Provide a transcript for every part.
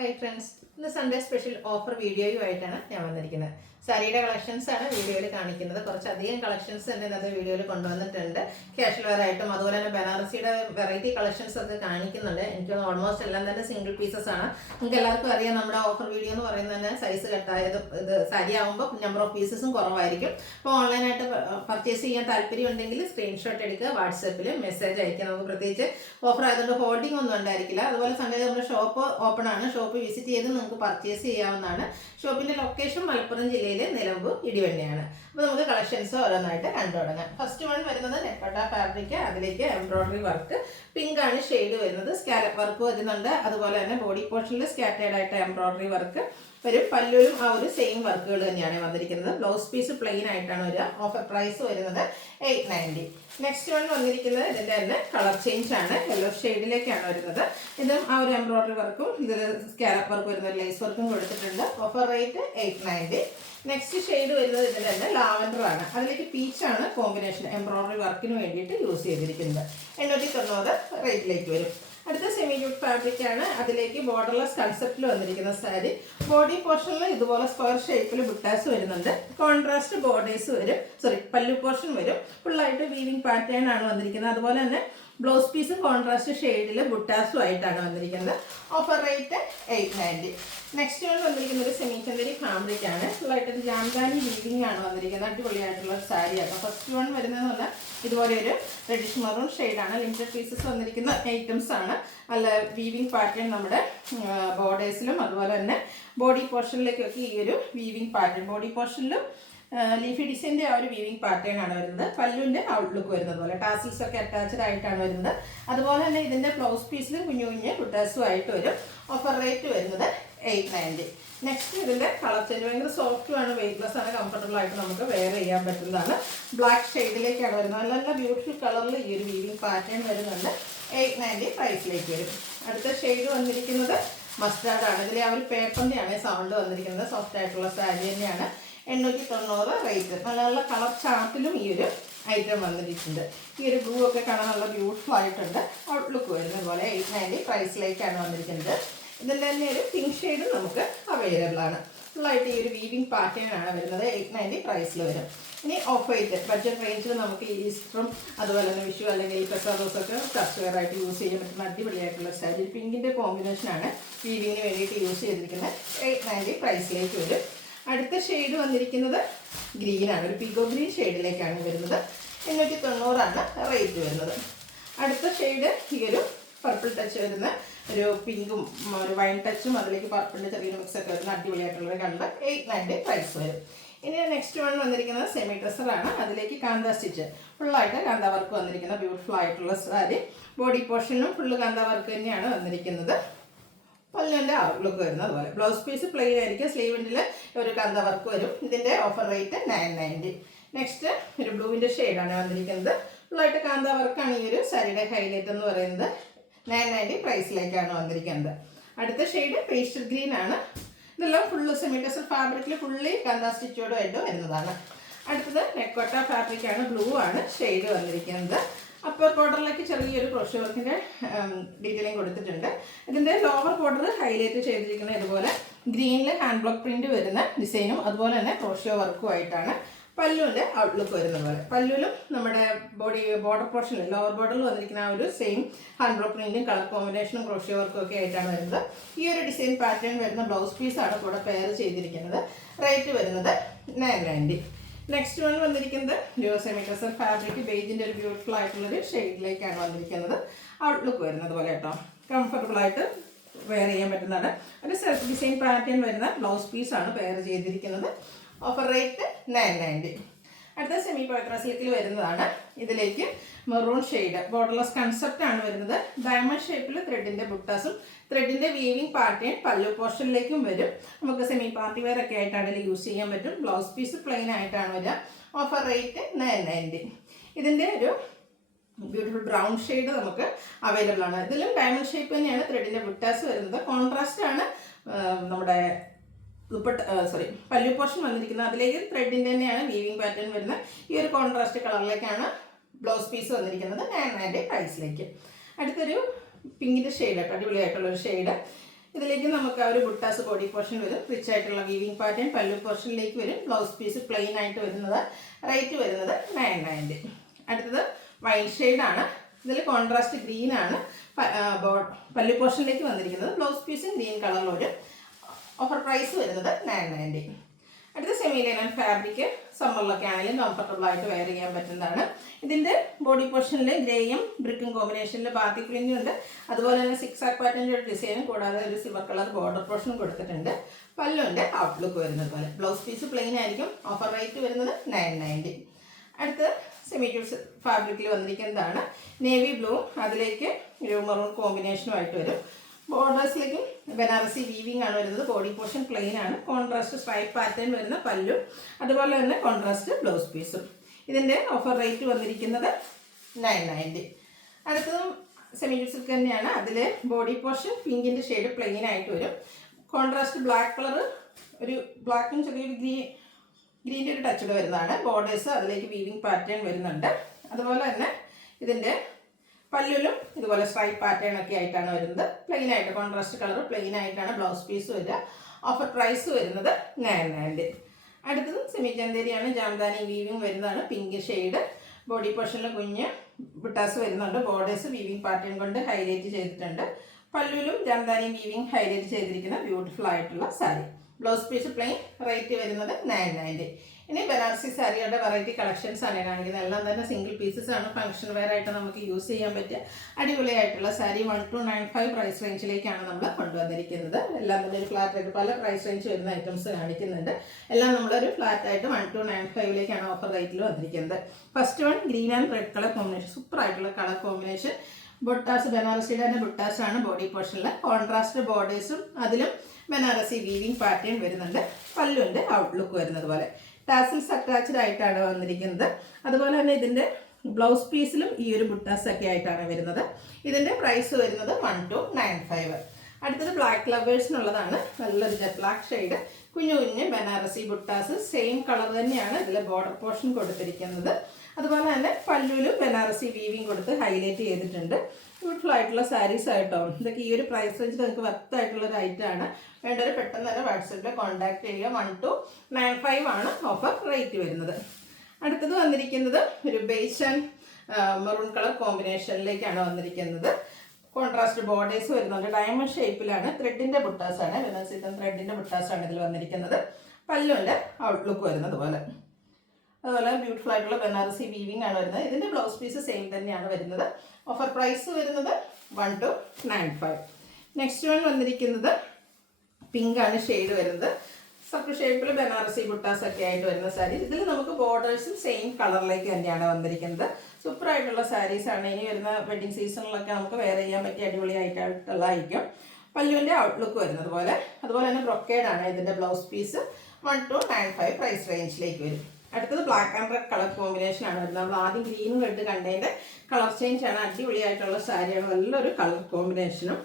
Hi friends, ഇന്ന് Sunday special offer വീഡിയോയുമായിട്ടാണ് ഞാൻ വന്നിരിക്കുന്നത്. സാരിയുടെ കളക്ഷൻസ് ആണ് വീഡിയോയിൽ കാണിക്കുന്നത്. കുറച്ചധികം കളക്ഷൻസ് തന്നെ ഇന്നത്തെ വീഡിയോയിൽ കൊണ്ടുവന്നിട്ടുണ്ട്. ക്യാഷ്വൽ വെയർ ആയിട്ടും അതുപോലെ തന്നെ ബനാറസിയുടെ വെറൈറ്റി കളക്ഷൻസ് ഒക്കെ കാണിക്കുന്നുണ്ട്. എനിക്ക് ഓൾമോസ്റ്റ് എല്ലാം തന്നെ സിംഗിൾ പീസസ് ആണ്. നിങ്ങൾക്ക് എല്ലാവർക്കും അറിയാം, നമ്മുടെ ഓഫർ വീഡിയോ എന്ന് പറയുന്നത് തന്നെ സൈസ് കട്ടായത് ഇത് സാരി ആകുമ്പോൾ നമ്പർ ഓഫ് പീസസും കുറവായിരിക്കും. അപ്പോൾ ഓൺലൈനായിട്ട് പർച്ചേസ് ചെയ്യാൻ താല്പര്യം ഉണ്ടെങ്കിൽ സ്ക്രീൻഷോട്ട് എടുക്കുക, വാട്സാപ്പിൽ മെസ്സേജ് അയക്കുക. നമുക്ക് പ്രത്യേകിച്ച് ഓഫർ ആയതുകൊണ്ട് ഹോൾഡിംഗ് ഒന്നും ഉണ്ടായിരിക്കില്ല. അതുപോലെ സൺഡേ നമ്മുടെ ഷോപ്പ് ഓപ്പൺ ആണ്. ഷോപ്പ് വിസിറ്റ് ചെയ്ത് നമുക്ക് പർച്ചേസ് ചെയ്യാവുന്നതാണ്. ഷോപ്പിന്റെ ലൊക്കേഷൻ മലപ്പുറം ജില്ലയിലെ നിലമ്പൂർ ഇടിവണ്ണിയാണ്. അപ്പോൾ നമുക്ക് കളക്ഷൻസ് ഓരോന്നായിട്ട് കണ്ടു തുടങ്ങാം. ഫസ്റ്റ് വൺ വരുന്നത് നെപ്പട്ട ഫാബ്രിക്, അതിലേക്ക് എംബ്രോയിഡറി വർക്ക്, പിങ്ക് ആണ് ഷെയ്ഡ് വരുന്നത്. സ്കാലപ്പ് വർക്ക് വരുന്നുണ്ട്. അതുപോലെ തന്നെ ബോഡി പോർഷനിൽ സ്കാറ്റേഡ് ആയിട്ട് എംബ്രോയിഡറി വർക്ക് വരും. പല്ലുവിലും ആ ഒരു സെയിം വർക്കുകൾ തന്നെയാണ് വന്നിരിക്കുന്നത്. ബ്ലൗസ് പീസ് പ്ലെയിൻ ആയിട്ടാണ് വരിക. ഓഫർ പ്രൈസ് വരുന്നത് 890. നെക്സ്റ്റ് വൺ വന്നിരിക്കുന്നത് ഇതിൻ്റെ തന്നെ കളർ ചേഞ്ച് ആണ്. യെല്ലോ ഷെയ്ഡിലേക്കാണ് വരുന്നത്. ഇതും ആ ഒരു എംബ്രോയിഡറി വർക്കും ഇതിൽ സ്കാലപ്പ് വർക്ക് വരുന്ന ഒരു ലേസ് വർക്കും കൊടുത്തിട്ടുണ്ട്. Offer rate 890. നെക്സ്റ്റ് ഷെയ്ഡ് വരുന്നത് ഇതിൻ്റെ തന്നെ ലാവൻഡർ ആണ്. അതിലേക്ക് പീച്ചാണ് കോമ്പിനേഷൻ എംബ്രോയിഡറി വർക്കിന് വേണ്ടിയിട്ട് യൂസ് ചെയ്തിരിക്കുന്നത്. 890 റേറ്റിലേക്ക് വരും. അടുത്ത സെമി ജൂട്ട് ഫാബ്രിക് ആണ്. അതിലേക്ക് ബോർഡർലെസ് കൺസെപ്റ്റിൽ വന്നിരിക്കുന്ന സാരി. ബോഡി പോർഷനിൽ ഇതുപോലെ സ്ക്വയർ ഷേപ്പിൽ ബുട്ടാസ് വരുന്നുണ്ട്. കോൺട്രാസ്റ്റ് ബോർഡേഴ്സ് വരും, പല്ലു പോർഷൻ വരും. ഫുള്ളായിട്ട് വീവിംഗ് പാറ്റേൺ ആണ് വന്നിരിക്കുന്നത്. അതുപോലെ തന്നെ ബ്ലൗസ് പീസും കോൺട്രാസ്റ്റ് ഷെയ്ഡിൽ ബുട്ടാസും ആയിട്ടാണ് വന്നിരിക്കുന്നത്. Offer rate 890. നെക്സ്റ്റ് വൺ വന്നിരിക്കുന്ന ഒരു സെമി ചന്ദേരി ഫാബ്രിക് ആണ്. ഫുള്ളായിട്ട് ഒരു ജാംദാനി വീവിംഗ് ആണ് വന്നിരിക്കുന്നത്. അടിപൊളിയായിട്ടുള്ള സാരിയാണ്. ഫസ്റ്റ് വൺ വരുന്നതെന്ന് പറഞ്ഞാൽ ഇതുപോലെ ഒരു റെഡിഷ് മറൂൺ ഷെയ്ഡാണ്. ലിമിറ്റഡ് പീസസ് വന്നിരിക്കുന്ന ഐറ്റംസ് ആണ്. അല്ല വീവിംഗ് പാറ്റേൺ നമ്മുടെ ബോർഡേഴ്സിലും അതുപോലെ തന്നെ ബോഡി പോർഷനിലേക്കൊക്കെ ഈ ഒരു വീവിംഗ് പാറ്റേൺ, ബോഡി പോർഷനിലും ലീഫി ഡിസൈൻ്റെ ആ ഒരു വീവിംഗ് പാറ്റേൺ ആണ് വരുന്നത്. പല്ലുവിൻ്റെ ഔട്ട്ലുക്ക് വരുന്നത് പോലെ ടാസിൽസ് ഒക്കെ അറ്റാച്ച്ഡ് ആയിട്ടാണ് വരുന്നത്. അതുപോലെ തന്നെ ഇതിൻ്റെ ബ്ലൗസ് പീസിലും കുഞ്ഞു കുഞ്ഞ് ബുട്ടാസും ആയിട്ട് വരും. ഓഫർ റേറ്റ് വരുന്നത് 890. നെക്സ്റ്റ് ഇതിൻ്റെ കളർ ചേഞ്ച് ഭയങ്കര സോഫ്റ്റുമാണ്, വെയ്റ്റ്ലെസ് ആണ്, കംഫർട്ടബിൾ ആയിട്ട് നമുക്ക് വെയർ ചെയ്യാൻ പറ്റുന്നതാണ്. ബ്ലാക്ക് ഷെയ്ഡിലേക്കാണ് വരുന്നത്. നല്ല ബ്യൂട്ടിഫുൾ കളറിൽ ഈ ഒരു വീവിംഗ് പാറ്റേൺ വരുന്നുണ്ട്. 890 പ്രൈസിലേക്ക് വരും. അടുത്ത ഷെയ്ഡ് വന്നിരിക്കുന്നത് മസ്റ്റാർഡ് ആണ്. ഇതിൽ ആ ഒരു പേപ്പറിൻ്റെയാണ് സൗണ്ട് വന്നിരിക്കുന്നത്. സോഫ്റ്റ് ആയിട്ടുള്ള സാരി തന്നെയാണ്. 890 റേറ്റ്. നല്ല കളർ ചാർട്ടിലും ഈ ഒരു ഐറ്റം വന്നിട്ടുണ്ട്. ഈ ഒരു ബ്ലൂ ഒക്കെ കാണാൻ നല്ല ബ്യൂട്ടിഫുൾ ആയിട്ടുണ്ട്. ഔട്ട്ലുക്ക് വരുന്നത് പോലെ 890 പ്രൈസിലേക്കാണ് വന്നിരിക്കുന്നത്. ഇതിൻ്റെ തന്നെ ഒരു പിങ്ക് ഷെയ്ഡും നമുക്ക് അവൈലബിൾ ആണ്. ഫുള്ളായിട്ട് ഈ ഒരു വീവിംഗ് പാറ്റേൺ ആണ് വരുന്നത്. 890 പ്രൈസിൽ വരും. ഇനി ഓഫ് വൈറ്റ് ബഡ്ജറ്റ് റേഞ്ചിൽ നമുക്ക് ഈസ്റ്ററും അതുപോലെ തന്നെ വിഷു അല്ലെങ്കിൽ പെസാദോസൊക്കെ ചർച്ച് വെയർ ആയിട്ട് യൂസ് ചെയ്യാൻ പറ്റുന്ന അടിപൊളിയായിട്ടുള്ള സാരി. പിങ്കിൻ്റെ കോമ്പിനേഷനാണ് വീവിങ്ങിന് വേണ്ടിയിട്ട് യൂസ് ചെയ്തിരിക്കുന്നത്. 890 പ്രൈസിലേക്ക് വരും. അടുത്ത ഷെയ്ഡ് വന്നിരിക്കുന്നത് ഗ്രീനാണ്. ഒരു പിഗോ ഗ്രീൻ ഷെയ്ഡിലേക്കാണ് വരുന്നത്. 890 റേറ്റ് വരുന്നത്. അടുത്ത ഷെയ്ഡ് ഈ ഒരു പർപ്പിൾ ടച്ച് വരുന്ന ഒരു പിങ്കും ഒരു വൈൻ ടച്ചും അതിലേക്ക് പർപ്പിളിൻ്റെ ചെറിയ മിക്സ് ഒക്കെ വരുന്ന അടിപൊളിയായിട്ടുള്ള കണ്ട് 890 പ്രൈസ് വരും. ഇനി നെക്സ്റ്റ് വൺ വന്നിരിക്കുന്നത് സെമി ഡ്രസ്സറാണ്. അതിലേക്ക് കാന്ത സ്റ്റിച്ച് ഫുള്ളായിട്ട് കാന്ത വർക്ക് വന്നിരിക്കുന്ന ബ്യൂട്ടിഫുൾ ആയിട്ടുള്ള സാരി. ബോഡി പോർഷനും ഫുള്ള് കാന്ത വർക്ക് തന്നെയാണ് വന്നിരിക്കുന്നത്. പല്ലിൻ്റെ ഔട്ട്ലുക്ക് വരുന്നത് അതുപോലെ ബ്ലൗസ് പീസ് പ്ലെയിൻ ആയിരിക്കും. സ്ലീവിൻ്റെ ഒരു കാന്ത വർക്ക് വരും. ഇതിൻ്റെ ഓഫർ റേറ്റ് 990. നെക്സ്റ്റ് ഒരു ബ്ലൂവിൻ്റെ ഷെയ്ഡാണ് വന്നിരിക്കുന്നത്. ഫുള്ളായിട്ട് കാന്ത വർക്കാണ് ഈ ഒരു സാരിയുടെ ഹൈലൈറ്റ് എന്ന് പറയുന്നത്. 990 പ്രൈസിലേക്കാണ് വന്നിരിക്കുന്നത്. അടുത്ത ഷെയ്ഡ് പേസ്റ്റൽ ഗ്രീൻ ആണ്. ഇതെല്ലാം ഫുള്ള് സെമി ടെസർ ഫാബ്രിക്കിൽ ഫുള്ളി കാന്ത സ്റ്റിച്ചോടുമായിട്ട് വരുന്നതാണ്. അടുത്തത് നെക്കോട്ട ഫാബ്രിക് ആണ്. ബ്ലൂ ആണ് ഷെയ്ഡ് വന്നിരിക്കുന്നത്. അപ്പർ ബോർഡറിലേക്ക് ചെറിയൊരു ക്രോഷ്യോ വർക്കിൻ്റെ ഡീറ്റെയിലിംഗ് കൊടുത്തിട്ടുണ്ട്. ഇതിൻ്റെ ലോവർ ബോർഡർ ഹൈലൈറ്റ് ചെയ്തിരിക്കുന്നത് ഇതുപോലെ ഗ്രീനിൽ ഹാൻഡ് ബ്ലോക്ക് പ്രിന്റ് വരുന്ന ഡിസൈനും അതുപോലെ തന്നെ ക്രോഷ്യോ വർക്കും ആയിട്ടാണ്. പല്ലുവിൻ്റെ ഔട്ട്ലുക്ക് വരുന്ന പോലെ പല്ലുവിലും നമ്മുടെ ബോർഡർ പോർഷനിൽ ലോവർ ബോർഡറിൽ വന്നിരിക്കുന്ന ആ ഒരു സെയിം ഹാൻഡ് ബ്ലോക്ക് പ്രിന്റും കളർ കോമ്പിനേഷനും ക്രോഷ്യോ വർക്കും ഒക്കെ ആയിട്ടാണ് വരുന്നത്. ഈ ഒരു ഡിസൈൻ പാറ്റേൺ വരുന്ന ബ്ലൗസ് പീസാണ് കൂടെ പെയർ ചെയ്തിരിക്കുന്നത്. റേറ്റ് വരുന്നത് 990. നെക്സ്റ്റ് വൺ വന്നിരിക്കുന്നത് ഒരു സെമി ടെസർ ഫാബ്രിക് ബേജിൻ്റെ ഒരു ബ്യൂട്ടിഫുൾ ആയിട്ടുള്ളൊരു ഷെയ്ഡിലേക്കാണ് വന്നിരിക്കുന്നത്. ഔട്ട്ലുക്ക് വരുന്നത് പോലെ കേട്ടോ, കംഫർട്ടബിൾ ആയിട്ട് വെയർ ചെയ്യാൻ പറ്റുന്നതാണ്. ഒരു സെൽഫ് ഡിസൈൻ പാറ്റേൺ വരുന്ന ബ്ലൗസ് പീസാണ് പെയർ ചെയ്തിരിക്കുന്നത്. Offer rate 990. അടുത്ത സെമി പോയത്ര സിൽക്കിൽ വരുന്നതാണ്. ഇതിലേക്ക് മെറൂൺ ഷെയ്ഡ് ബോർഡർലെസ് കൺസെപ്റ്റ് ആണ് വരുന്നത്. ഡയമണ്ട് ഷേപ്പിൽ ത്രെഡിൻ്റെ ബുട്ടാസും ത്രെഡിൻ്റെ വീവിംഗ് പാറ്റേൺ പല്ലു പോർഷനിലേക്കും വരും. നമുക്ക് സെമി പാർട്ടി വെയർ ഒക്കെ ആയിട്ടാണെങ്കിൽ യൂസ് ചെയ്യാൻ പറ്റും. ബ്ലൗസ് പീസ് പ്ലെയിൻ ആയിട്ടാണ് വരിക. Offer rate 990. ഇതിൻ്റെ ഒരു ബ്യൂട്ടിഫുൾ ബ്രൗൺ ഷെയ്ഡ് നമുക്ക് അവൈലബിൾ ആണ്. ഇതിലും ഡയമണ്ട് ഷേപ്പ് തന്നെയാണ് ത്രെഡിൻ്റെ ബുട്ടാസ് വരുന്നത്. കോൺട്രാസ്റ്റ് ആണ് നമ്മുടെ പല്ലു പോർഷൻ വന്നിരിക്കുന്നത്. അതിലേക്ക് ത്രെഡിൻ്റെ തന്നെയാണ് വീവിംഗ് പാറ്റേൺ വരുന്നത്. ഈ ഒരു കോൺട്രാസ്റ്റ് കളറിലേക്കാണ് ബ്ലൗസ് പീസ് വന്നിരിക്കുന്നത്. 990 പ്രൈസിലേക്ക്. അടുത്തൊരു പിങ്കിൻ്റെ ഷെയ്ഡ് അടിപൊളിയായിട്ടുള്ളൊരു ഷെയ്ഡ്. ഇതിലേക്ക് നമുക്ക് ആ ഒരു ബുട്ടാസ് ബോഡി പോർഷൻ വരും, റിച്ച് ആയിട്ടുള്ള വീവിങ് പാറ്റേൺ പല്ലു പോർഷനിലേക്ക് വരും. ബ്ലൗസ് പീസ് പ്ലെയിൻ ആയിട്ട് വരുന്നത്. റേറ്റ് വരുന്നത് 990. അടുത്തത് വൈൻ ഷെയ്ഡാണ്. ഇതിൽ കോൺട്രാസ്റ്റ് ഗ്രീൻ ആണ് പല്ലു പോർഷനിലേക്ക് വന്നിരിക്കുന്നത്. ബ്ലൗസ് പീസും ഗ്രീൻ കളറിൽ ഒരു ഓഫർ പ്രൈസ് വരുന്നത് 990. അടുത്ത സെമി ലൈനൻ ഫാബ്രിക് സമ്മറിലൊക്കെ ആണെങ്കിലും കംഫർട്ടബിൾ ആയിട്ട് വെയർ ചെയ്യാൻ പറ്റുന്നതാണ്. ഇതിൻ്റെ ബോഡി പോർഷനിൽ ഗ്രേയും ബ്രിക്കും കോമ്പിനേഷനിൽ ബാത്തി പ്രിന്റും ഉണ്ട്. അതുപോലെ തന്നെ സിക്സ് ആക്ക് പാറ്റേണിൻ്റെ ഒരു ഡിസൈനും കൂടാതെ ഒരു സിൽവർ കളർ ബോർഡർ പോർഷനും കൊടുത്തിട്ടുണ്ട്. പല്ലുവിൻ്റെ ഔട്ട്ലുക്ക് വരുന്നത് പോലെ. ബ്ലൗസ് പീസ് പ്ലെയിൻ ആയിരിക്കും. ഓഫർ റേറ്റ് വരുന്നത് 990. അടുത്ത് സെമി ട്യൂബ്സ് ഫാബ്രിക്കിൽ വന്നിരിക്കുന്നതാണ്. നേവി ബ്ലൂ അതിലേക്ക് ഒരു മെറൂൺ കോമ്പിനേഷനുമായിട്ട് വരും. ബോർഡേഴ്സിലേക്കും ബനാറസി വീവിംഗ് ആണ് വരുന്നത്. ബോഡി പോർഷൻ പ്ലെയിൻ ആണ്. കോൺട്രാസ്റ്റ് സ്ട്രൈപ്പ് പാറ്റേൺ വരുന്ന പല്ലു, അതുപോലെ തന്നെ കോൺട്രാസ്റ്റ് ബ്ലൗസ് പീസും. ഇതിൻ്റെ ഓഫർ റേറ്റ് വന്നിരിക്കുന്നത് 990. അടുത്തതും സെമി സിൽക്ക് തന്നെയാണ്. അതിൽ ബോഡി പോർഷൻ പിങ്കിൻ്റെ ഷെയ്ഡ് പ്ലെയിൻ ആയിട്ട് വരും. കോൺട്രാസ്റ്റ് ബ്ലാക്ക് കളർ, ഒരു ബ്ലാക്കും ചെറിയൊരു ഗ്രീൻ്റെ ഒരു ടച്ചഡ് വരുന്നതാണ്. ബോർഡേഴ്സ് അതിലേക്ക് വീവിംഗ് പാറ്റേൺ വരുന്നുണ്ട്. അതുപോലെ തന്നെ ഇതിൻ്റെ പല്ലുലും ഇതുപോലെ സ്ട്രൈപ്പ് പാറ്റേൺ ഒക്കെ ആയിട്ടാണ് വരുന്നത്. പ്ലെയിൻ ആയിട്ട് കോൺട്രാസ്റ്റ് കളർ പ്ലെയിൻ ആയിട്ടാണ് ബ്ലൗസ് പീസ് വരിക. ഓഫർ പ്രൈസ് വരുന്നത് 990. അടുത്തത് സെമി ചന്തേരിയാണ്. ജാംദാനി വീവിംഗ് വരുന്നതാണ്. Pink shade. ബോഡി പോർഷനിൽ കുഞ്ഞ് ബുട്ടാസ് വരുന്നുണ്ട്. ബോർഡേഴ്സ് വീവിംഗ് പാറ്റേൺ കൊണ്ട് ഹൈലൈറ്റ് ചെയ്തിട്ടുണ്ട്. പല്ലുവിലും ജാംദാനി വീവിംഗ് ഹൈലൈറ്റ് ചെയ്തിരിക്കുന്ന ബ്യൂട്ടിഫുൾ ആയിട്ടുള്ള sari. Blouse piece plain. Rate വരുന്നത് 990. ഇനി ബനാറസി സാരിയുടെ വെറൈറ്റി കളക്ഷൻസ് ആണ് കാണിക്കുന്നത്. എല്ലാം തന്നെ സിംഗിൾ പീസസ് ആണ്. ഫംഗ്ഷൻ വെയർ ആയിട്ട് നമുക്ക് യൂസ് ചെയ്യാൻ പറ്റിയ അടിപൊളിയായിട്ടുള്ള സാരി 1295 പ്രൈസ് റേഞ്ചിലേക്കാണ് നമ്മൾ കൊണ്ടുവന്നിരിക്കുന്നത്. എല്ലാം തന്നെ ഒരു ഫ്ലാറ്റ് ആയിട്ട് പല പ്രൈസ് റേഞ്ച് വരുന്ന ഐറ്റംസ് കാണിക്കുന്നുണ്ട്. എല്ലാം നമ്മളൊരു ഫ്ലാറ്റ് ആയിട്ട് 1295ലേക്കാണ് ഓഫർ റേറ്റിൽ വന്നിരിക്കുന്നത്. First one green and red colour combination. Super ആയിട്ടുള്ള കളർ കോമ്പിനേഷൻ. ബുട്ടാസ് ബനാറസിയുടെ തന്നെ ബുട്ടാസ് ആണ് ബോഡി പോർഷനിൽ. കോൺട്രാസ്റ്റ് ബോർഡേഴ്സും അതിലും ബനാറസി വീവിംഗ് പാറ്റേൺ വരുന്നുണ്ട്. പല്ലുവിൻ്റെ ഔട്ട്ലുക്ക് വരുന്നത് പോലെ. ടാസിൽസ് അറ്റാച്ച്ഡ് ആയിട്ടാണ് വന്നിരിക്കുന്നത്. അതുപോലെ തന്നെ ഇതിൻ്റെ ബ്ലൗസ് പീസിലും ഈ ഒരു ബുട്ടാസ് ഒക്കെ ആയിട്ടാണ് വരുന്നത്. ഇതിൻ്റെ പ്രൈസ് വരുന്നത് 1295. അടുത്തത് ബ്ലാക്ക് ലവേഴ്സിനുള്ളതാണ്. നല്ലൊരു ജെറ്റ് ബ്ലാക്ക് ഷെയ്ഡ്. കുഞ്ഞു കുഞ്ഞ് ബനാറസി ബുട്ടാസ് സെയിം കളർ തന്നെയാണ് ഇതിൽ ബോർഡർ പോർഷൻ കൊടുത്തിരിക്കുന്നത്. അതുപോലെ തന്നെ പല്ലുവിലും ബനാറസി വീവിംഗ് കൊടുത്ത് ഹൈലൈറ്റ് ചെയ്തിട്ടുണ്ട്. ബ്യൂട്ടിഫുൾ ആയിട്ടുള്ള സാരീസ് ആയിട്ടോ. ഇതൊക്കെ ഈ ഒരു പ്രൈസ് റേഞ്ചിൽ നിങ്ങൾക്ക് വർത്ത് ആയിട്ടുള്ള ഒരു ഐറ്റമാണ്. വേണ്ടവർ പെട്ടെന്ന് തന്നെ വാട്സപ്പിൽ കോൺടാക്ട് ചെയ്യുക. 1295 ആണ് ഓഫർ റേറ്റ് വരുന്നത്. അടുത്തത് വന്നിരിക്കുന്നത് ഒരു ബേജ് ആൻഡ് മെറൂൺ കളർ കോമ്പിനേഷനിലേക്കാണ് വന്നിരിക്കുന്നത്. കോൺട്രാസ്റ്റ് ബോർഡേഴ്സ് വരുന്നുണ്ട്. ഡയമണ്ട് ഷേപ്പിലാണ്. ത്രെഡിൻ്റെ ബുട്ടാസാണ്. ബനാറസിയുടെ ത്രെഡിൻ്റെ ബുട്ടാസാണ് ഇതിൽ വന്നിരിക്കുന്നത്. പല്ലുവിൻ്റെ ഔട്ട്ലുക്ക് വരുന്നത് പോലെ. അതുപോലെ ബ്യൂട്ടിഫുൾ ആയിട്ടുള്ള ബനാറസി വീവിംഗ് ആണ് വരുന്നത്. ഇതിൻ്റെ ബ്ലൗസ് പീസ് സെയിം തന്നെയാണ് വരുന്നത്. ഓഫർ പ്രൈസ് വരുന്നത് 1295. നെക്സ്റ്റ് വൺ വന്നിരിക്കുന്നത് പിങ്ക് ആണ് ഷെയ്ഡ് വരുന്നത്. സർക്കിൾ ഷേപ്പിൽ ബനാറസി ബുട്ടാസ് ഒക്കെ ആയിട്ട് വരുന്ന സാരി. ഇതിൽ നമുക്ക് ബോർഡേഴ്സും സെയിം കളറിലേക്ക് തന്നെയാണ് വന്നിരിക്കുന്നത്. സൂപ്പർ ആയിട്ടുള്ള സാരീസാണ്. ഇനി വരുന്ന വെഡിങ് സീസണിലൊക്കെ നമുക്ക് വെയർ ചെയ്യാൻ പറ്റിയ അടിപൊളിയായിട്ടുള്ളതായിരിക്കും. പല്ലുവിൻ്റെ ഔട്ട്ലുക്ക് വരുന്നത് പോലെ. അതുപോലെ തന്നെ ബ്രൊക്കേഡാണ് ഇതിൻ്റെ ബ്ലൗസ് പീസ്. 1295 പ്രൈസ് റേഞ്ചിലേക്ക് വരും. അടുത്തത് black and red colour combination ആണ് വരുന്നത്. നമ്മൾ ആദ്യം ഗ്രീനും റെഡ് കണ്ടതിൻ്റെ കളർ ചേഞ്ച് ആണ്. അടിപൊളിയായിട്ടുള്ള സാരിയാണ്. നല്ലൊരു കളർ കോമ്പിനേഷനും.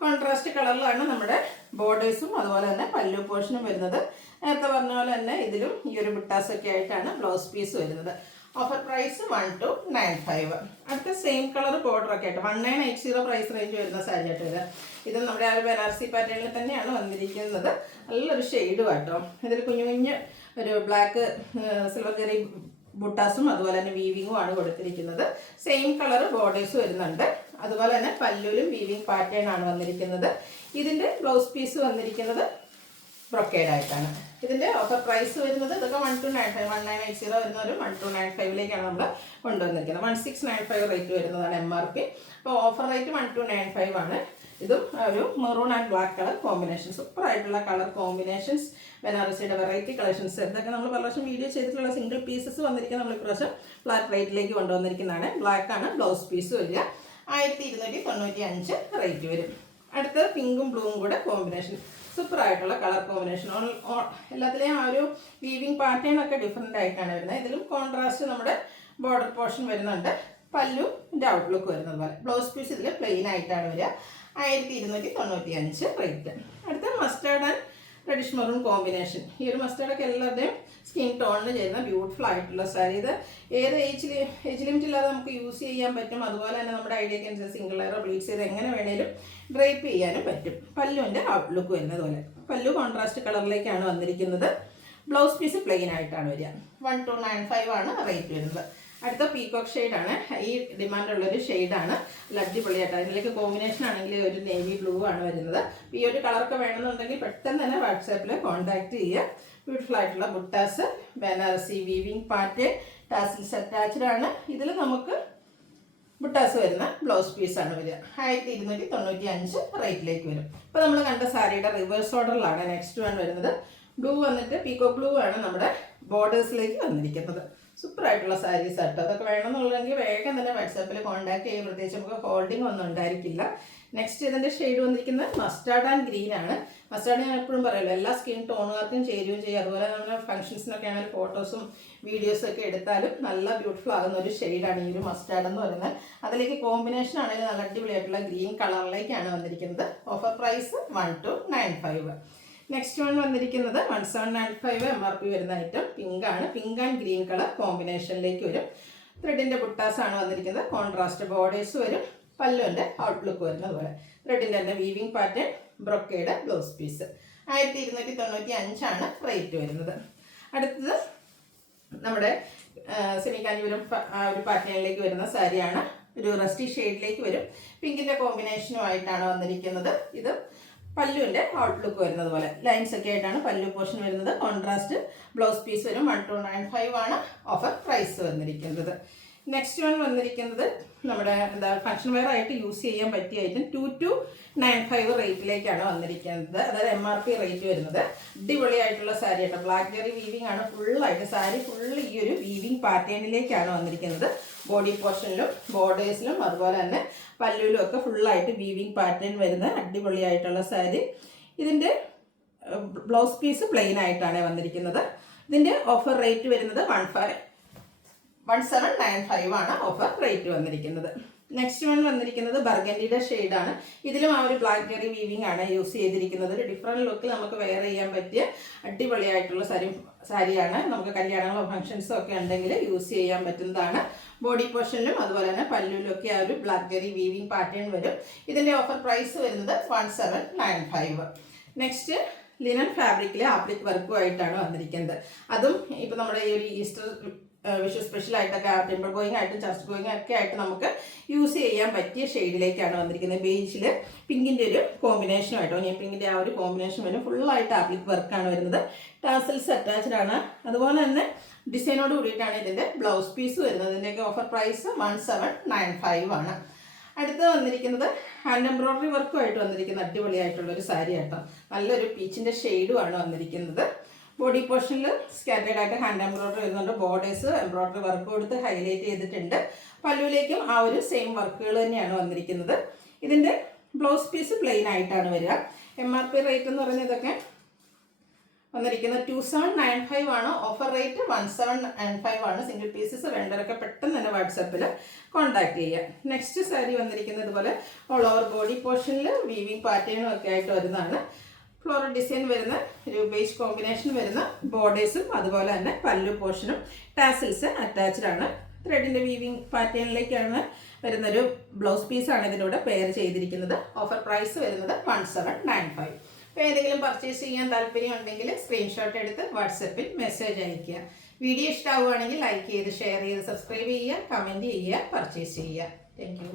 കോൺട്രാസ്റ്റ് കളറിലാണ് നമ്മുടെ ബോർഡേഴ്സും അതുപോലെ തന്നെ പല്ലു പോർഷനും വരുന്നത്. നേരത്തെ പറഞ്ഞ പോലെ തന്നെ ഇതിലും ഈ ഒരു ബുട്ടാസൊക്കെ ആയിട്ടാണ് ബ്ലൗസ് പീസ് വരുന്നത്. Offer price 1295. അടുത്ത സെയിം കളർ ബോർഡർ ഒക്കെ ആയിട്ട് 1980 പ്രൈസ് റേഞ്ച് വരുന്ന സാരി ആയിട്ട് വരിക. ഇത് നമ്മുടെ ആ ഒരു ബനാറസി പാറ്റേണിൽ തന്നെയാണ് വന്നിരിക്കുന്നത്. നല്ലൊരു ഷെയ്ഡും ആട്ടോ. ഇതിൽ കുഞ്ഞു കുഞ്ഞ് ഒരു ബ്ലാക്ക് സിൽവർ ജെറി ബുട്ടാസും അതുപോലെ തന്നെ വീവിങ്ങും ആണ് കൊടുത്തിരിക്കുന്നത്. സെയിം കളർ ബോർഡേഴ്സ് വരുന്നുണ്ട്. അതുപോലെ തന്നെ പല്ലുവിലും വീവിങ് പാറ്റേൺ ആണ് വന്നിരിക്കുന്നത്. ഇതിൻ്റെ ബ്ലൗസ് പീസ് വന്നിരിക്കുന്നത് ബ്രൊക്കേഡ് ആയിട്ടാണ്. ഇതിൻ്റെ ഓഫർ പ്രൈസ് വരുന്നത് ഇതൊക്കെ 1295 1980 വരുന്നവരും 1295ലേക്കാണ് നമ്മൾ കൊണ്ടുവന്നിരിക്കുന്നത്. 1695 റേറ്റ് വരുന്നതാണ് MRP. അപ്പോൾ ഓഫർ റേറ്റ് 1295 ആണ്. ഇതും ഒരു maroon and black colour combination. Super ആയിട്ടുള്ള കളർ കോമ്പിനേഷൻസ്. ബനാറസിയുടെ വെറൈറ്റി കളക്ഷൻസ്. ഇതൊക്കെ നമ്മൾ പല പ്രാവശ്യം വീഡിയോ ചെയ്തിട്ടുള്ള സിംഗിൾ പീസസ് വന്നിരിക്കുന്നത്. നമ്മൾ ഇപ്രാവശ്യം ഫ്ലാറ്റ് റേറ്റിലേക്ക് കൊണ്ടുവന്നിരിക്കുന്നതാണ്. ബ്ലാക്ക് ആണ് ബ്ലൗസ് പീസ് വരിക. 1295 റേറ്റ് വരും. അടുത്തത് പിങ്കും ബ്ലൂവും കൂടെ കോമ്പിനേഷൻ. സൂപ്പർ ആയിട്ടുള്ള കളർ കോമ്പിനേഷൻ. എല്ലാത്തിലെയും ആ ഒരു വീവിങ് പാറ്റേൺ ഒക്കെ ഡിഫറെൻ്റ് ആയിട്ടാണ് വരുന്നത്. ഇതിലും കോൺട്രാസ്റ്റ് നമ്മുടെ ബോർഡർ പോർഷൻ വരുന്നുണ്ട്. പല്ലുവിൻ്റെ ഔട്ട്ലുക്ക് വരുന്നത് പോലെ. ബ്ലൗസ് പീസ് ഇതിൽ പ്ലെയിൻ ആയിട്ടാണ് വരിക. 1295 റേറ്റ്. അടുത്ത mustard and reddish maroon combination. ഈ ഒരു മസ്റ്റേർഡൊക്കെ എല്ലാവരുടെയും സ്കിൻ ടോണിന് ചെയ്യുന്ന ബ്യൂട്ടിഫുൾ ആയിട്ടുള്ള സാരി. ഇത് ഏത് ഏജ് ലിമിറ്റ് ഇല്ലാതെ നമുക്ക് യൂസ് ചെയ്യാൻ പറ്റും. അതുപോലെ തന്നെ നമ്മുടെ ഐഡിയക്ക് അനുസരിച്ച് സിംഗിൾ ലെയറോ ബ്ലീച്ച് ചെയ്ത് എങ്ങനെ വേണേലും ഡ്രൈപ്പ് ചെയ്യാനും പറ്റും. പല്ലുവിൻ്റെ ഔട്ട്ലുക്ക് വരുന്നത് പോലെ പല്ലു കോൺട്രാസ്റ്റ് കളറിലേക്കാണ് വന്നിരിക്കുന്നത്. ബ്ലൗസ് പീസ് പ്ലെയിൻ ആയിട്ടാണ് വരിക. 1295 ആണ് റേറ്റ് വരുന്നത്. അടുത്ത പീകോക്ക് ഷെയ്ഡാണ്. ഈ ഡിമാൻഡുള്ളൊരു ഷെയ്ഡാണ്. അടിപൊളിയായിട്ട് അതിലേക്ക് കോമ്പിനേഷൻ ആണെങ്കിൽ ഒരു നേവി ബ്ലൂ ആണ് വരുന്നത്. ഈ ഒരു കളറൊക്കെ വേണമെന്നുണ്ടെങ്കിൽ പെട്ടെന്ന് തന്നെ വാട്സാപ്പിൽ കോൺടാക്ട് ചെയ്യുക. ബ്യൂട്ടിഫുൾ ആയിട്ടുള്ള buttas, Banarasi weaving pattern, tassels attached ആണ്. ഇതിൽ നമുക്ക് ബുട്ടാസ് വരുന്ന ബ്ലൗസ് പീസാണ് വരിക. 1295 റേറ്റിലേക്ക് വരും. ഇപ്പോൾ നമ്മൾ കണ്ട സാരിയുടെ റിവേഴ്സ് ഓർഡറിലാണ് നെക്സ്റ്റ് വൺ വരുന്നത്. ബ്ലൂ വന്നിട്ട് പീകോക്ക് ബ്ലൂ ആണ് നമ്മുടെ ബോർഡേഴ്സിലേക്ക് വന്നിരിക്കുന്നത്. സൂപ്പർ ആയിട്ടുള്ള സാരീസ് ആട്ടോ. അതൊക്കെ വേണമെന്നുള്ളതെങ്കിൽ വേഗം തന്നെ വാട്സാപ്പിൽ കോൺടാക്ട് ചെയ്യുക. പ്രത്യേകിച്ച് നമുക്ക് ഹോൾഡിംഗ് ഒന്നും ഉണ്ടായിരിക്കില്ല. നെക്സ്റ്റ് ഇതിൻ്റെ ഷെയ്ഡ് വന്നിരിക്കുന്നത് മസ്റ്റാർഡ് ആൻഡ് ഗ്രീൻ ആണ്. മസ്റ്റാർഡ് ഞാൻ എപ്പോഴും പറയുമല്ലോ, എല്ലാ സ്കിൻ ടോണുകാർക്കും ചേരുകയും ചെയ്യും. അതുപോലെ നമ്മുടെ ഫംഗ്ഷൻസിനൊക്കെ ആണെങ്കിൽ ഫോട്ടോസും വീഡിയോസും ഒക്കെ എടുത്താലും നല്ല ബ്യൂട്ടിഫുൾ ആകുന്ന ഒരു ഷെയ്ഡാണ് ഈ ഒരു മസ്റ്റാർഡ് എന്ന് പറയുന്നത്. അതിലേക്ക് കോമ്പിനേഷൻ ആണെങ്കിൽ നല്ല അടിപൊളിയായിട്ടുള്ള ഗ്രീൻ കളറിലേക്കാണ് വന്നിരിക്കുന്നത്. Offer price 1295. നെക്സ്റ്റ് വൺ വന്നിരിക്കുന്നത് 1795 MRP വരുന്ന ഐറ്റം. പിങ്ക് ആണ്. പിങ്ക് ആൻഡ് ഗ്രീൻ കളർ കോമ്പിനേഷനിലേക്ക് വരും. ത്രെഡിൻ്റെ ബുട്ടാസ് ആണ് വന്നിരിക്കുന്നത്. കോൺട്രാസ്റ്റ് ബോർഡേഴ്സ് വരും. പല്ലുവിൻ്റെ ഔട്ട്ലുക്ക് വരുന്നത് പോലെ ത്രെഡിൻ്റെ തന്നെ weaving pattern, brocade blouse piece. 1295 ആണ് റേറ്റ് വരുന്നത്. അടുത്തത് നമ്മുടെ സെമി കാഞ്ചീപുരം ഒരു പാറ്റേണിലേക്ക് വരുന്ന സാരിയാണ്. ഒരു റസ്റ്റി ഷെയ്ഡിലേക്ക് വരും. പിങ്കിൻ്റെ കോമ്പിനേഷനുമായിട്ടാണ് വന്നിരിക്കുന്നത്. ഇത് പല്ലുവിൻ്റെ ഔട്ട്ലുക്ക് വരുന്നത് പോലെ ലൈൻസ് ഒക്കെ ആയിട്ടാണ് പല്ലു പോർഷൻ വരുന്നത്. കോൺട്രാസ്റ്റ് ബ്ലൗസ് പീസ് വരും. 1295 ആണ് ഓഫർ പ്രൈസ് വന്നിരിക്കുന്നത്. നെക്സ്റ്റ് വൺ വന്നിരിക്കുന്നത് നമ്മുടെ ഫംഗ്ഷൻ വെയർ ആയിട്ട് യൂസ് ചെയ്യാൻ പറ്റിയ ഐറ്റം 2295 റേറ്റിലേക്കാണ് വന്നിരിക്കുന്നത്. അതായത് MRP റേറ്റ് വരുന്നത്. അടിപൊളിയായിട്ടുള്ള സാരി ആയിട്ട് ബ്ലാക്ക് ജെറി വീവിങ് ആണ് ഫുള്ളായിട്ട്. സാരി ഫുള്ള് ഈ ഒരു വീവിങ് പാറ്റേണിലേക്കാണ് വന്നിരിക്കുന്നത്. ബോഡി പോർഷനിലും ബോർഡേഴ്സിലും അതുപോലെ തന്നെ പല്ലുവിലും ഒക്കെ ഫുള്ളായിട്ട് വീവിങ് പാറ്റേൺ വരുന്ന അടിപൊളിയായിട്ടുള്ള സാരി. ഇതിൻ്റെ ബ്ലൗസ് പീസ് പ്ലെയിൻ ആയിട്ടാണ് വന്നിരിക്കുന്നത്. ഇതിൻ്റെ ഓഫർ റേറ്റ് വരുന്നത് 1795 ആണ് ഓഫർ റേറ്റ് വന്നിരിക്കുന്നത്. നെക്സ്റ്റ് വൺ വന്നിരിക്കുന്നത് ബർഗൻഡിയുടെ ഷെയ്ഡാണ്. ഇതിലും ആ ഒരു ബ്ലാക്ക് ജെറി വീവിങ് ആണ് യൂസ് ചെയ്തിരിക്കുന്നത്. ഒരു ഡിഫറെൻറ്റ് ലുക്കിൽ നമുക്ക് വെയർ ചെയ്യാൻ പറ്റിയ അടിപൊളിയായിട്ടുള്ള സാരിയാണ്. നമുക്ക് കല്യാണങ്ങളോ ഫംഗ്ഷൻസോ ഒക്കെ ഉണ്ടെങ്കിൽ യൂസ് ചെയ്യാൻ പറ്റുന്നതാണ്. ബോഡി പോർഷനിലും അതുപോലെ തന്നെ പല്ലുവിലും ഒക്കെ ആ ഒരു ബ്ലാക്ക് ജെറി വീവിങ് പാറ്റേൺ വരും. ഇതിൻ്റെ ഓഫർ പ്രൈസ് വരുന്നത് 1795. നെക്സ്റ്റ് ലിനൻ ഫാബ്രിക്കിലെ ആപ്ലിക് വർക്കുമായിട്ടാണ് വന്നിരിക്കുന്നത്. അതും ഇപ്പോൾ നമ്മുടെ ഈ ഒരു ഈസ്റ്റർ വിഷു സ്പെഷ്യലായിട്ടൊക്കെ ടെമ്പിൾ ഗോയിങ് ആയിട്ടും ചർച്ച് ഗോയിങ് ഒക്കെ ആയിട്ട് നമുക്ക് യൂസ് ചെയ്യാൻ പറ്റിയ ഷെയ്ഡിലേക്കാണ് വന്നിരിക്കുന്നത്. ബേജിൽ പിങ്കിൻ്റെ ഒരു കോമ്പിനേഷനുമായിട്ട് ഓനിയൻ പിങ്കിൻ്റെ ആ ഒരു കോമ്പിനേഷൻ വരും. ഫുള്ളായിട്ട് ആപ്ലിക് വർക്കാണ് വരുന്നത്. ടാസൽസ് അറ്റാച്ച്ഡ് ആണ്. അതുപോലെ തന്നെ ഡിസൈനോട് കൂടിയിട്ടാണ് ഇതിൻ്റെ ബ്ലൗസ് പീസ് വരുന്നത്. ഇതിൻ്റെയൊക്കെ ഓഫർ പ്രൈസ് 1795 ആണ്. അടുത്ത് വന്നിരിക്കുന്നത് ഹാൻഡ് എംബ്രോയ്ഡറി വർക്കുമായിട്ട് വന്നിരിക്കുന്ന അടിപൊളിയായിട്ടുള്ളൊരു സാരി ആട്ടോ. നല്ലൊരു പീച്ചിൻ്റെ ഷെയ്ഡുമാണ് വന്നിരിക്കുന്നത്. ബോഡി പോർഷനിൽ സ്കാറ്റേഡ് ആയിട്ട് ഹാൻഡ് എംബ്രോയ്ഡറി വരുന്നുണ്ട്. ബോർഡേഴ്സ് എംബ്രോയ്ഡറി വർക്ക് കൊടുത്ത് ഹൈലൈറ്റ് ചെയ്തിട്ടുണ്ട്. പല്ലുവിലേക്കും ആ ഒരു സെയിം വർക്കുകൾ തന്നെയാണ് വന്നിരിക്കുന്നത്. ഇതിൻ്റെ ബ്ലൗസ് പീസ് പ്ലെയിൻ ആയിട്ടാണ് വരിക. MRP റേറ്റ് എന്ന് പറയുന്നത് ഇതൊക്കെ വന്നിരിക്കുന്നത് 2795 ആണ്. ഓഫർ റേറ്റ് 1795 ആണ്. സിംഗിൾ പീസസ് വേണ്ടവരൊക്കെ പെട്ടെന്ന് തന്നെ വാട്സാപ്പിൽ കോൺടാക്ട് ചെയ്യുക. നെക്സ്റ്റ് സാരി വന്നിരിക്കുന്നത് ഇതുപോലെ ഓൾ ഓവർ ബോഡി പോർഷനിൽ വീവിങ് പാറ്റേണും ഒക്കെ ആയിട്ട് വരുന്നതാണ്. ഫ്ലോറൽ ഡിസൈൻ വരുന്ന ഒരു ബേസ് കോമ്പിനേഷൻ വരുന്ന ബോർഡേഴ്സും അതുപോലെ തന്നെ പല്ലു പോർഷനും ടാസിൽസ് അറ്റാച്ച്ഡ് ആണ്. ത്രെഡിൻ്റെ വീവിങ് പാറ്റേണിലേക്കാണ് വരുന്നൊരു ബ്ലൗസ് പീസാണ് ഇതിലൂടെ പെയർ ചെയ്തിരിക്കുന്നത്. ഓഫർ പ്രൈസ് വരുന്നത് 1795. അപ്പോൾ ഏതെങ്കിലും പർച്ചേസ് ചെയ്യാൻ താല്പര്യം ഉണ്ടെങ്കിൽ സ്ക്രീൻഷോട്ട് എടുത്ത് വാട്സപ്പിൽ മെസ്സേജ് അയയ്ക്കുക. വീഡിയോ ഇഷ്ടമാവുകയാണെങ്കിൽ ലൈക്ക് ചെയ്ത് ഷെയർ ചെയ്ത് സബ്സ്ക്രൈബ് ചെയ്യുക, കമൻറ്റ് ചെയ്യുക, പർച്ചേസ് ചെയ്യുക. Thank you.